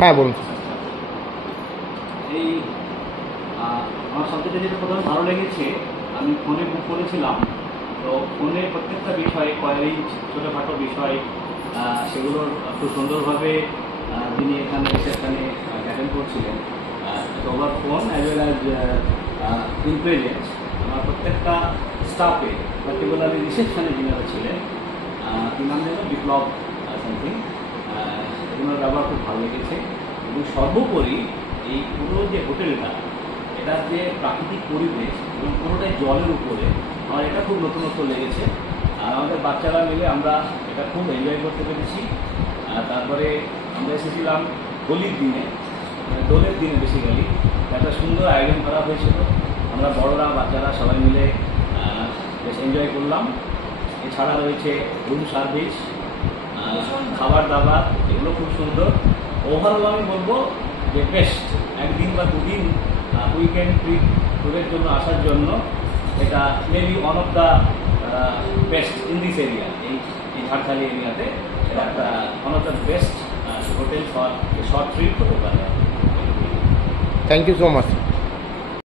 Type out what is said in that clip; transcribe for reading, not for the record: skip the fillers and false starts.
হ্যাঁ বলুন। এই আমার সবথেকে যেটা প্রথমে ভালো লেগেছে, আমি ফোনে বুক করেছিলাম, তো ফোনে প্রত্যেকটা বিষয় কোয়ারি ছোটোখাটো বিষয় সেগুলোর খুব সুন্দরভাবে যিনি এখানে রিসেপশনে অ্যাটেন্ড করছিলেন, over phone as well as in presence আমার প্রত্যেকটা স্টাফে, পার্টিকুলারলি রিসেপশনে যিনারা ছিলেন, কি নাম যেন বিপ্লব সামথিং, এগুলোর ব্যবহার খুব ভালো লেগেছে। এবং সর্বোপরি এই পুরো যে হোটেলটা, এটার যে প্রাকৃতিক পরিবেশ এবং পুরোটাই জলের উপরে, আমার এটা খুব নতুনত্ব লেগেছে। আর আমাদের বাচ্চারা মিলে আমরা এটা খুব এনজয় করতে পেরেছি। তারপরে আমরা এসেছিলাম হোলির দিনে, দোলের দিনে বেসিক্যালি একটা সুন্দর আয়োজন করা হয়েছিল। আমরা বড়রা বাচ্চারা সবাই মিলে বেশ এনজয় করলাম। এছাড়া রয়েছে রুম সার্ভিস, খাবার দাবার, এগুলো খুব সুন্দর। ওভারঅল আমি বলবো যে বেস্ট, একদিন বা দুদিন উইকেন্ড ট্রিপ ট্যুরের জন্য আসার জন্য এটা maybe one of the best in this area. এই ঝাড়খালি এরিয়াতে এটা একটা one of the best hotel for short trip হতে পারে। Thank you so much.